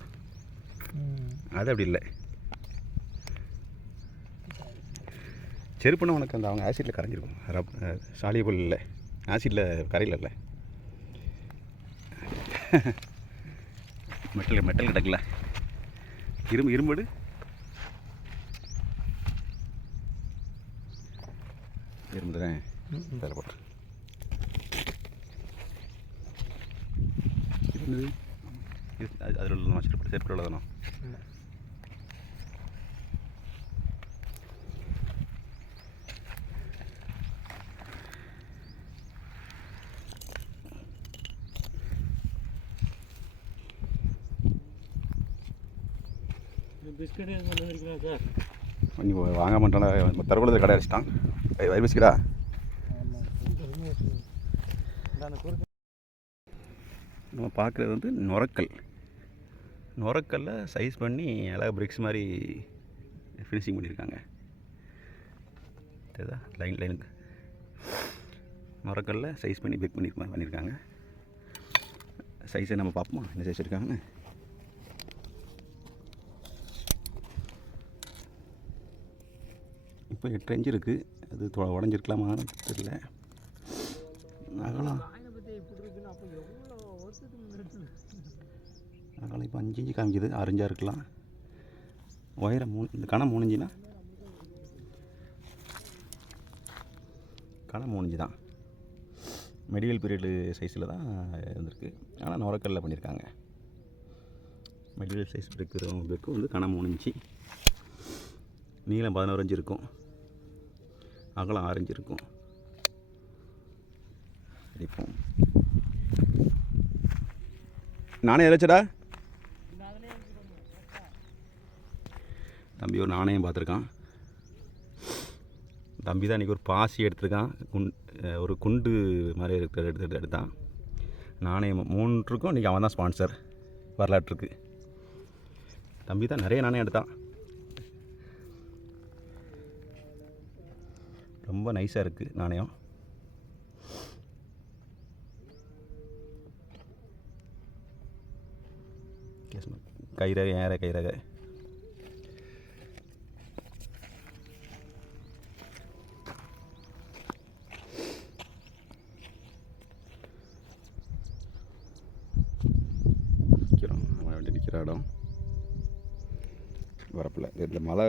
அது அப்படி இல்லை. செருப்புன்னா உனக்கு அந்த அவங்க ஆசிட்டில் கரைஞ்சிருக்கும். சாலியபிள் இல்லை, ஆசிட்டில் கரையில் இல்லை. மெட்டல் கிடக்கல. இரும்பு இரும்பு தானே வேலை போட்டு. அதில் உள்ள செருப்பில் உள்ளதானோ? நீ வாங்க மாட்டானா? தரக்குள்ள கடை அடிச்சிட்டான். வயிறு பிஸ்கடா. நம்ம பார்க்குறது வந்து நுரக்கல்ல சைஸ் பண்ணி அழகாக பிரிக்ஸ் மாதிரி ஃபினிஷிங் பண்ணியிருக்காங்க. தெரியுதா? லைனுக்கு நுரக்கல்ல சைஸ் பண்ணி பிக் பண்ணியிருக்காங்க. சைஸை நம்ம பார்ப்போமா, என்ன சைஸ் இருக்காங்கன்னு. இப்போ 8 இன்ச்சு இருக்குது. அது உடஞ்சிருக்கலாமான்னு தெரியல. அகலம் இப்போ 5 இன்ச்சு காமிக்குது. 6 இன்ச்சாக இருக்கலாம். உயரம் இந்த கணம் 3 இன்ச்சுனா கணம் 3 இன்ச்சு தான். மெடிவல் பீரியடு சைஸில் தான் இருந்திருக்கு. ஆனால் நுரக்கல்ல பண்ணியிருக்காங்க. மெடிவல் சைஸ் பெக்கு வந்து கணம் 3 இன்ச்சு. நீளம் 11 இன்ச்சு இருக்கும். அகலம் 6 இன்ச்சு இருக்கும். அடிப்போம். நானே இறைச்சடா. தம்பி ஒரு நாணயம் பார்த்துருக்கான். தம்பி தான் இன்றைக்கி ஒரு பாசி எடுத்துருக்கான். ஒரு குண்டு மாதிரி எடுத்தான். நாணயம் 3க்கும் இன்றைக்கி அவன் தான் ஸ்பான்சர் வரலாற்றுக்கு. தம்பி தான் நிறைய நாணயம் எடுத்தான். ரொம்ப நைஸாக இருக்குது நாணயம். கைரக ஏற கைரக நிற்கிற இடம் வரப்பில் இந்த மழை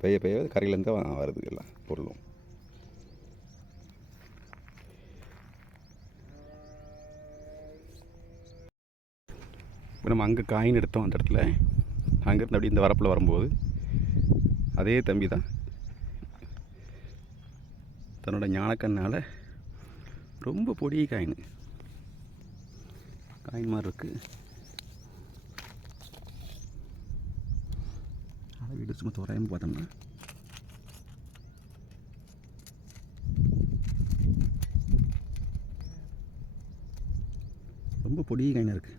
பெய்ய பெய்ய கரையிலேருந்து வருது எல்லாம் பொருளும். இப்போ நம்ம அங்கே காயின் எடுத்தோம் அந்த இடத்துல. அங்கேருந்து அப்படி இந்த வரப்பில் வரும்போது அதே தம்பி தான் தன்னோட ஞானக்கண்ணால் ரொம்ப பொடி காயின் மாதிரி இருக்குது. அதை வீடு சும்மா தோராயம் பார்த்தோம்னா ரொம்ப பொடி காயினாக இருக்குது.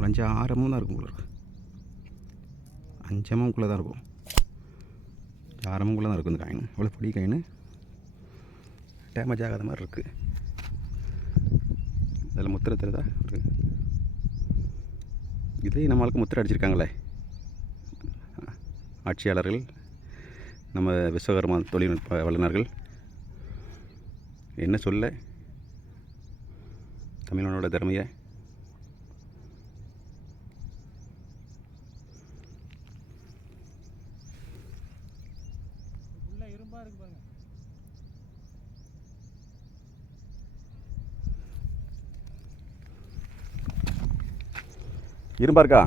ஒரு 5-6 தான் இருக்கும் போல இருக்கு. 5 எம்எம்குள்ளே தான் இருக்கும். 6 எம்எம்குள்ளே தான் இருக்கும் இந்த காயின். அவ்வளோ பொடி காயின் டேமேஜ் ஆகாத மாதிரி இருக்குது. அதில் முத்திரை தருதா இருக்குது. இதுலேயும் நம்மளுக்கு முத்திரை அடிச்சிருக்காங்களே ஆட்சியாளர்கள், நம்ம விஸ்வகர்மா தொழில்நுட்ப வல்லுநர்கள். என்ன சொல்ல தமிழனோட திறமையை. இரும்பா இருக்கா?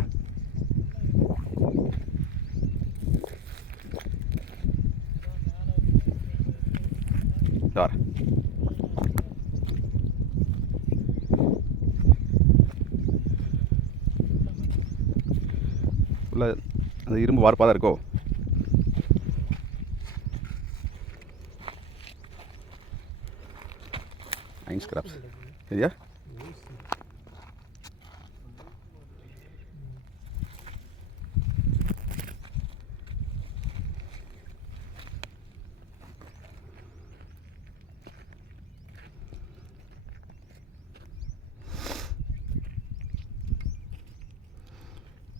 சார் உள்ள அந்த இரும்பு வார்ப்பாக தான் இருக்கோ? ஐன் ஸ்கிராப்ஸ் சரியா?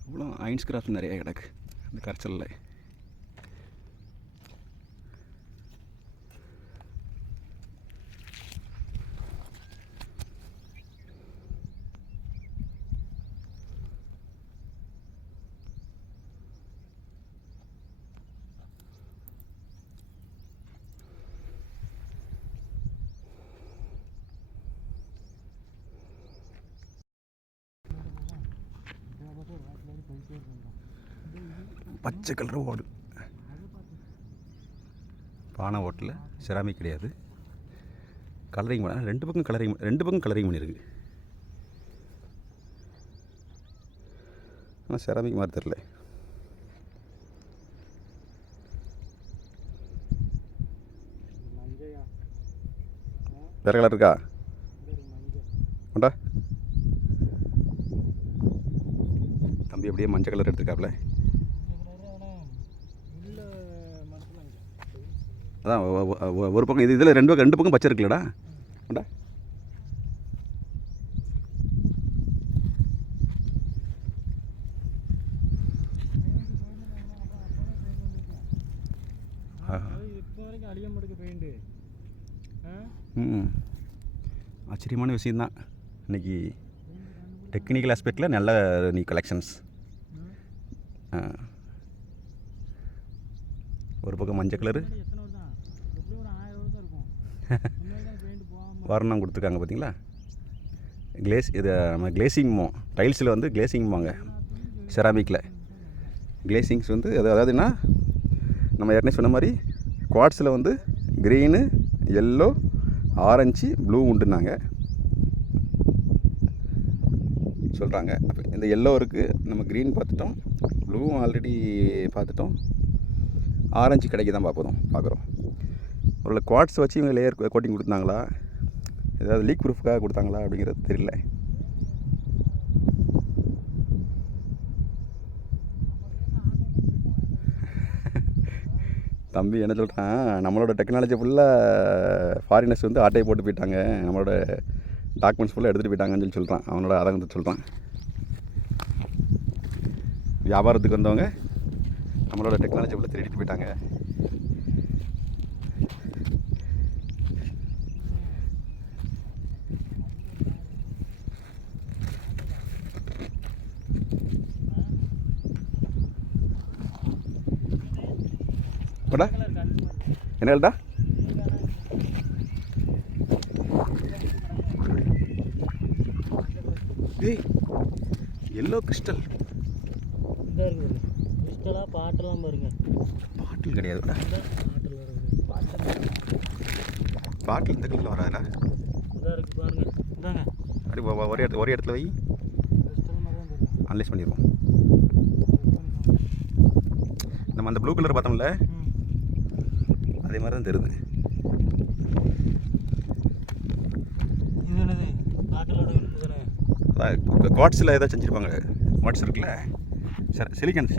இவ்வளோ ஐன்ஸ் கிராஃப்ட் நிறைய கிடக்கு அந்த கரைச்சலில். பச்சை கலர் ஓடு பானை ஓட்டில் செராமிக் கிடையாது. கலரிங் பண்ண ரெண்டு பக்கம் கலரிங் பண்ணியிருக்கு. ஆனால் செராமிக் மாதிரி தெரில. வேறு கலர் இருக்கா? உண்டா? தம்பி அப்படியே மஞ்சள் கலர் எடுத்துருக்காப்புல. அதான் ஒரு பக்கம் இதில் ரெண்டு பக்கம் பச்சை இருக்குல்லடா. உண்டா? ஆச்சரியமான விஷயந்தான். இன்றைக்கி டெக்னிக்கல் ஆஸ்பெக்டில் நல்ல நீ கலெக்ஷன்ஸ். ஒரு பக்கம் மஞ்சள் கலரு வர்ணம் கொடுத்துருக்காங்க பார்த்தீங்களா. இது நம்ம கிளேசிங்மோ டைல்ஸில் வந்து கிளேசிங்மாங்க. செராமிக்கில் கிளேசிங்ஸ் வந்து அதாவதுன்னா நம்ம ஏற்கனவே சொன்ன மாதிரி குவாட்ஸில் வந்து க்ரீனு, எல்லோ, ஆரஞ்சு, ப்ளூ உண்டுனாங்க சொல்கிறாங்க. அப்போ இந்த எல்லோ இருக்குது, நம்ம க்ரீன் பார்த்துட்டோம், ப்ளூவும் ஆல்ரெடி பார்த்துட்டோம், ஆரஞ்சு கடைக்கு தான் பார்க்குறோம். ஒரு குவாட்ஸ் வச்சு இவங்க லேயர் கோட்டிங் கொடுத்தாங்களா, ஏதாவது லீக் ப்ரூஃப்காக கொடுத்தாங்களா அப்படிங்கிறது தெரியல. தம்பி என்ன சொல்கிறான், நம்மளோட டெக்னாலஜி ஃபுல்லாக ஃபாரினர்ஸ் வந்து ஆட்டையை போட்டு போயிட்டாங்க, நம்மளோட டாக்குமெண்ட்ஸ் ஃபுல்லாக எடுத்துகிட்டு போயிட்டாங்கன்னு சொல்கிறான். அவனோட அரங்கத்தை சொல்கிறான். வியாபாரத்துக்கு வந்தவங்க நம்மளோட டெக்னாலஜி ஃபுல்லாக திருடிட்டு போயிட்டாங்க. என்ன கல்டா எல்லோ கிறிஸ்டல் கிறிஸ்டலாக பாட்டெல்லாம் பாருங்க. பாட்டில் கிடையாது, பாட்டில் வருது. பாட்டில் இந்த கல்லில் வராதுடா. இதாக இருக்குது பாருங்க. இதாங்க அப்படி ஒரே இடத்துல வை, கிறிஸ்டல் மாதிரி தான் தெரியும். அனலைஸ் பண்ணிடுவோம். நம்ம அந்த ப்ளூ கலர் பார்த்தோம்ல, அதே மாதிரி தான் தெரியுது. இது என்னது? பாட்டிலோட தானே. அதான் குவாட்ஸில் ஏதாவது செஞ்சுருப்பாங்க. குவாட்ஸ் இருக்குல்ல, சிலிக்கான்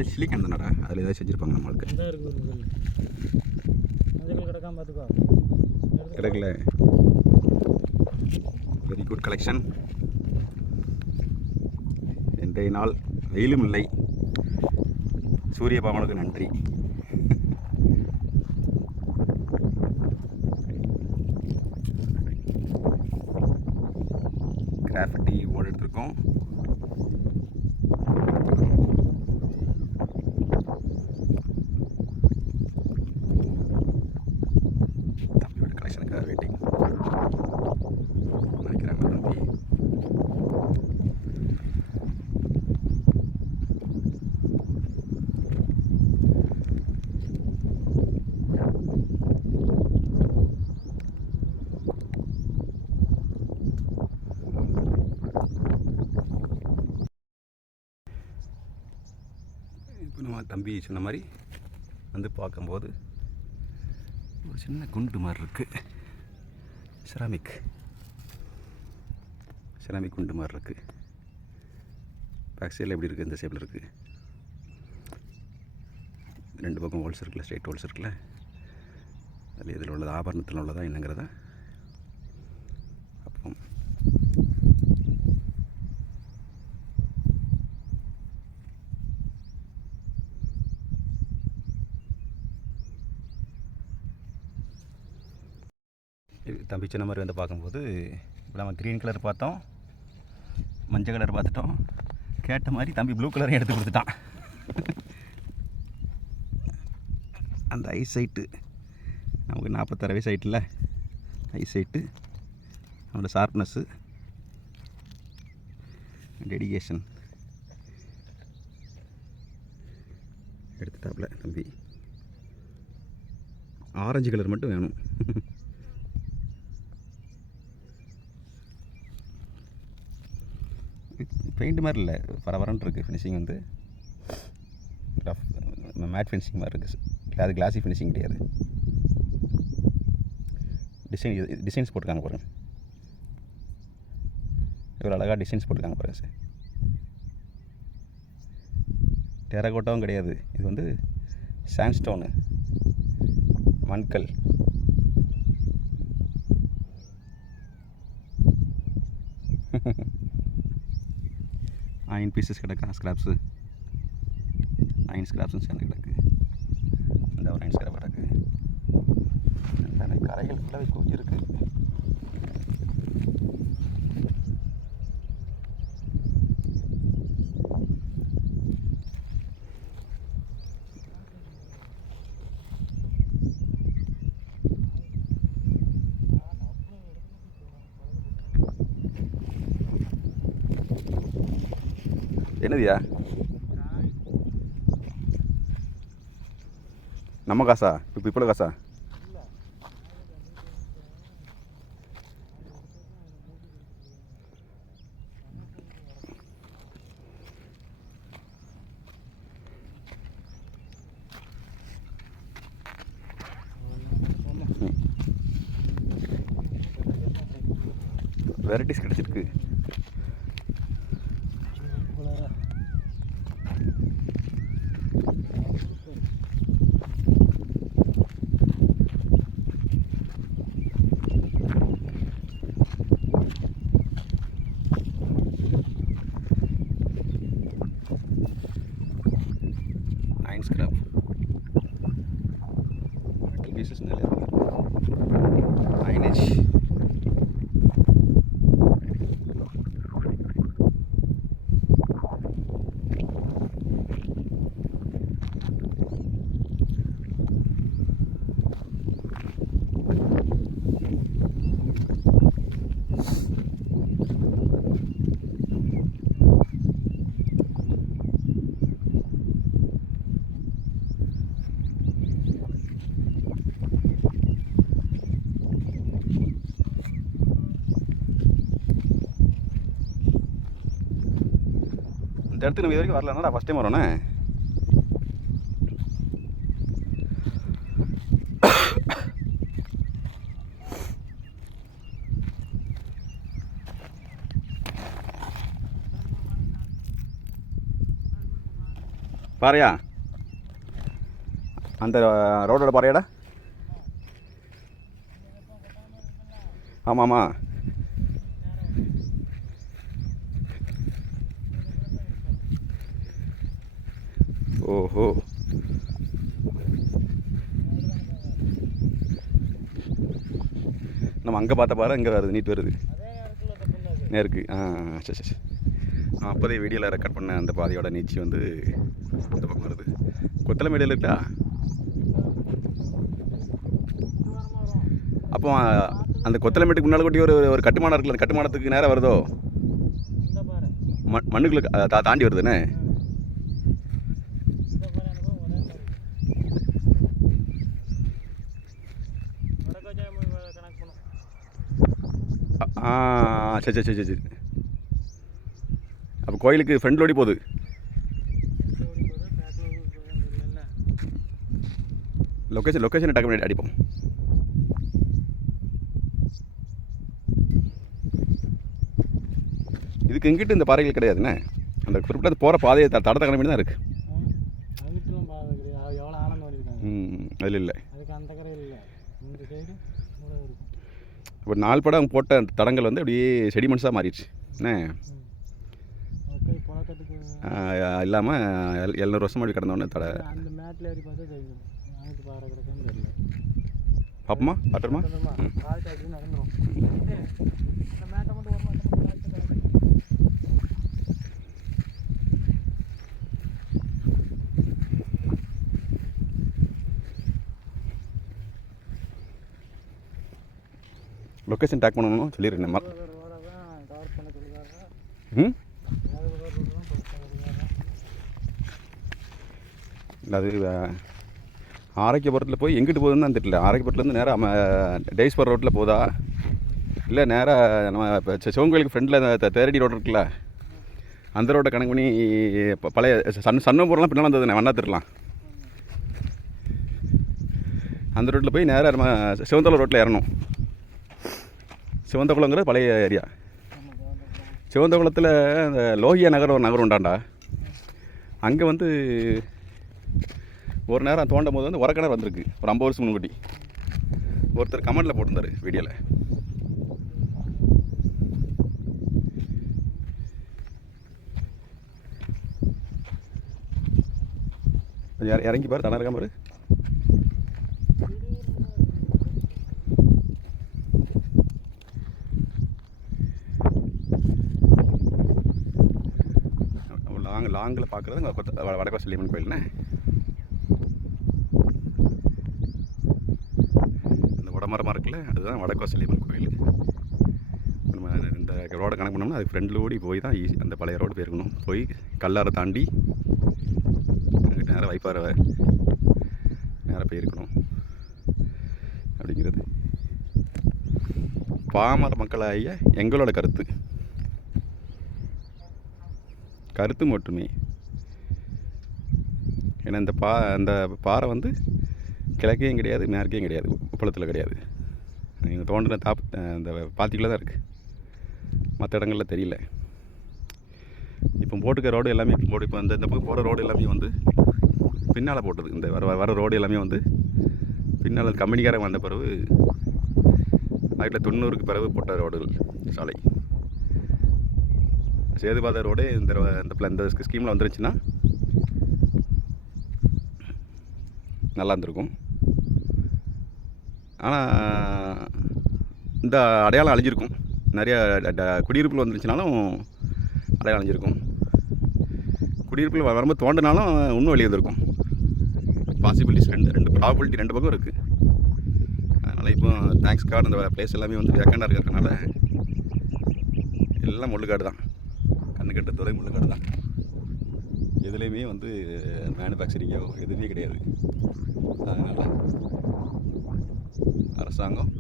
தானடா, அதில் ஏதாவது செஞ்சுருப்பாங்க நம்மளுக்கு. இதாக இருக்குது அதுகள் கிடக்காம பார்த்துக்கோ. கிடக்கல. Very good collection. இன்றைய நாள் வெயிலும் இல்லை, சூரிய பகவானுக்கு நன்றி. கிராஃபிட்டி போர்டு எடுத்திருக்கோம். தம்பியோட கலெக்ஷனுக்காக வெயிட்டிங் நினைக்கிறாங்க தம்பி. இப்போ நம்ம தம்பி சொன்ன மாதிரி வந்து பார்க்கும்போது ஒரு சின்ன குண்டு மாதிரி இருக்குது. செராமிக் குண்டு மாதிரி இருக்குது. பேக் சைடில் எப்படி இருக்குது, இந்த ஷேப்பில் இருக்குது. ரெண்டு பக்கம் ஹோல்ஸ் இருக்குல்ல, ஸ்ட்ரைட் ஹோல்ஸ் இருக்குல்ல, அதில் இதில் உள்ளது ஆபரணத்தில் உள்ளதா என்னங்கிறத அப்போ தம்பி சொன்ன மாதிரி வந்து பார்க்கும்போது இப்போ நம்ம க்ரீன் கலர் பார்த்தோம், மஞ்சள் கலர் பார்த்துட்டோம். கேட்ட மாதிரி தம்பி ப்ளூ கலரையும் எடுத்து கொடுத்துட்டான். அந்த ஐ சைட்டு நமக்கு 46 வயசு ஆயிட்டில்ல, ஐ சைட்டு, நம்மளோட ஷார்ப்னஸ்ஸு, டெடிகேஷன் எடுத்துட்டாப்புல தம்பி. ஆரஞ்சு கலர் மட்டும் வேணும். பெயிண்ட் மாதிரி இல்லை, பரபரன்னு இருக்குது. ஃபினிஷிங் வந்து ரஃப் மேட் ஃபினிஷிங் மாதிரி இருக்குது. அது கிளாஸி ஃபினிஷிங் கிடையாது. டிசைன்ஸ் போட்டுருக்காங்க பாருங்கள், இவ்வளோ அழகாக டிசைன்ஸ் போட்டுருக்காங்க பாருங்கள் சார். டெரகோட்டாவும் கிடையாது, இது வந்து சாண்ட்ஸ்டோனு, மண்கல். அயன் பீசஸ் கிடக்கா, ஸ்கிராப்ஸு, அயன் ஸ்கிராப்ஸும் சேர்ந்து கிடக்கு. இந்த ஒரு அயன் ஸ்கிராப் கிடக்கு. நிறைய கரைகள் ஃபுல்லாகவே குவிஞ்சிருக்கு. என்னதுயா நம்ம காசா இப்போ இப்போ காசா வெரைட்டிஸ் கிடச்சிருக்கு. நைன் ஸ்கிராப் பீசஸ் நிறையா நைனேஜ். இந்த இடத்துக்கு நம்ம இது வரைக்கும் வரலன்னா ஃபஸ்ட் டைம் வரோண்ணே. பாறையா அந்த ரோடோட பாறையாடா? ஆமாம் ஆமாம். ஓஹோ நம்ம அங்கே பார்த்த பாரு இங்கே வருது, நீட் வருது நேருக்கு. சரி சரி. அப்போதே வீடியோவில் ரெக்கார்ட் பண்ண அந்த பாதையோட நீச்சி வந்து இந்த பக்கம் வருது. கொத்தலமேடியில் இருக்கா? அப்போ அந்த கொத்தலமேட்டுக்கு முன்னால் கொட்டி ஒரு கட்டுமானம் இருக்குல்ல, அந்த கட்டுமானத்துக்கு நேராக வருதோ? மண்ணுக்குள்ள தாண்டி வருதுண்ணே. சரி சரி சரி சரி. அப்போ கோயிலுக்கு ஃப்ரெண்டில் ஓடி போகுது. லொக்கேஷன் டக்கு பண்ணி அடிப்போம். இதுக்கு எங்கிட்ட இந்த பாறைகள் கிடையாதுண்ணே. அந்த குறிப்பிட்ட போகிற பாதையை தடத்தை கணக்கு தான் இருக்குது. அதில் இல்லை. இப்போ 4 படம் போட்ட தடங்கள் வந்து அப்படியே செடிமெண்ட்ஸாக மாறிடுச்சு என்ன இல்லாமல் 700 வருஷம் அப்படி கிடந்தோடனே தடை. பார்ப்போமா பார்த்துருமா? லொக்கேஷன் டேக் பண்ணணும் சொல்லிடுறேன். அது ஆரோக்கியபுரத்தில் போய் எங்கிட்டு போகுதுன்னு தான் தெரியல. ஆரோக்கியபுரத்துலேருந்து நேராக டேஸ்பர் ரோட்டில் போதா இல்லை நேராக நம்ம இப்போ சிவங்கோயிலுக்கு ஃப்ரெண்டில் தேரடி ரோடு இருக்குல்ல, அந்த ரோட்டை கணக்கு பண்ணி பழைய சன்னபுரம்லாம் பின்னால் வந்ததுண்ணே, வண்ணா திருலாம் அந்த ரோட்டில் போய் நேராக நம்ம சிவந்தகுளம் ரோட்டில் இறணும். சிவந்தகுளங்கிறது பழைய ஏரியா. சிவந்தகுளத்தில் அந்த லோகியா நகர் ஒரு நகரம் உண்டாண்டா. அங்கே வந்து ஒரு நேரம் தோண்டும் போது வந்து உரக்கிணறு வந்திருக்கு ஒரு 50 வருஷம் முன்கூட்டி. ஒருத்தர் கமெண்டில் போட்டிருந்தார் வீடியோவில். இறங்கி பாரு, தன இருக்காம பாரு. லாங்கில் பார்க்குறது வடக்கோசலியம்மன் கோயில்ண்ணே. அந்த உடமரமாக இருக்குல்ல, அதுதான் வடக்கோசலியம்மன் கோயில். நம்ம இந்த ரோடை கணக்கு பண்ணோம்னா அதுக்கு ஃப்ரெண்டில் ஓடி போய் தான் ஈஸி அந்த பழைய ரோடு போயிருக்கணும். போய் கல்லாரை தாண்டி நேராக வைப்பாறை நேராக போயிருக்கணும் அப்படிங்கிறது பாமர மக்களாகிய எங்களோட கருத்து மட்டுமே. ஏன்னா இந்த பாறை வந்து கிழக்கையும் கிடையாது, மேற்கையும் கிடையாது, உப்பளத்தில் கிடையாது. நீங்கள் தோண்டின இந்த பாத்திக்குள்ளே தான் இருக்குது, மற்ற இடங்களில் தெரியல. இப்போ போட்டுக்க ரோடு எல்லாமே இப்போ இந்த பக்கம் போகிற ரோடு எல்லாமே வந்து பின்னால் போட்டது. இந்த வர ரோடு எல்லாமே வந்து பின்னால் கம்பெனிக்காரங்க வந்த பிறகு 1990க்கு பிறகு போட்ட ரோடுகள் சாலை. சேதுபாதை ரோடு இந்த ஸ்கீமில் வந்துருச்சுன்னா நல்லா இருந்திருக்கும். ஆனால் இந்த அடையாளம் அழிஞ்சிருக்கும். நிறைய குடியிருப்புகள் வந்துருச்சுனாலும் அடையாளம் அழிஞ்சிருக்கும். குடியிருப்புகள் வரும்போது தோண்டினாலும் இன்னும் வெளியே வந்திருக்கும். பாசிபிலிட்டிஸ் ரெண்டு ப்ராபபிலிட்டி 2 பக்கம் இருக்குது. அதனால் இப்போ தேங்க்ஸ் கார்டு இந்த பிளேஸ் எல்லாமே வந்து வேக்கண்டாக இருக்கிறதுனால எல்லாம் முள்ளுக்காடு தான், கண்ணு கட்டுறதுவரை முள்ளுக்காடு தான். எதுலேயுமே வந்து மேனுஃபேக்சரிங்கோ எதுவுமே கிடையாது. அதனால் அரசாங்கம்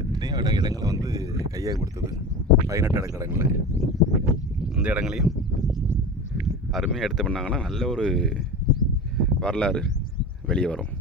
எத்தனையோ இடங்களை வந்து கையகப்படுத்துது. பயனற்ற இடங்களில் இந்த இடங்களையும் அருமையாக எடுத்து பண்ணாங்கன்னா நல்ல ஒரு வரலாறு வெளியே வரும்.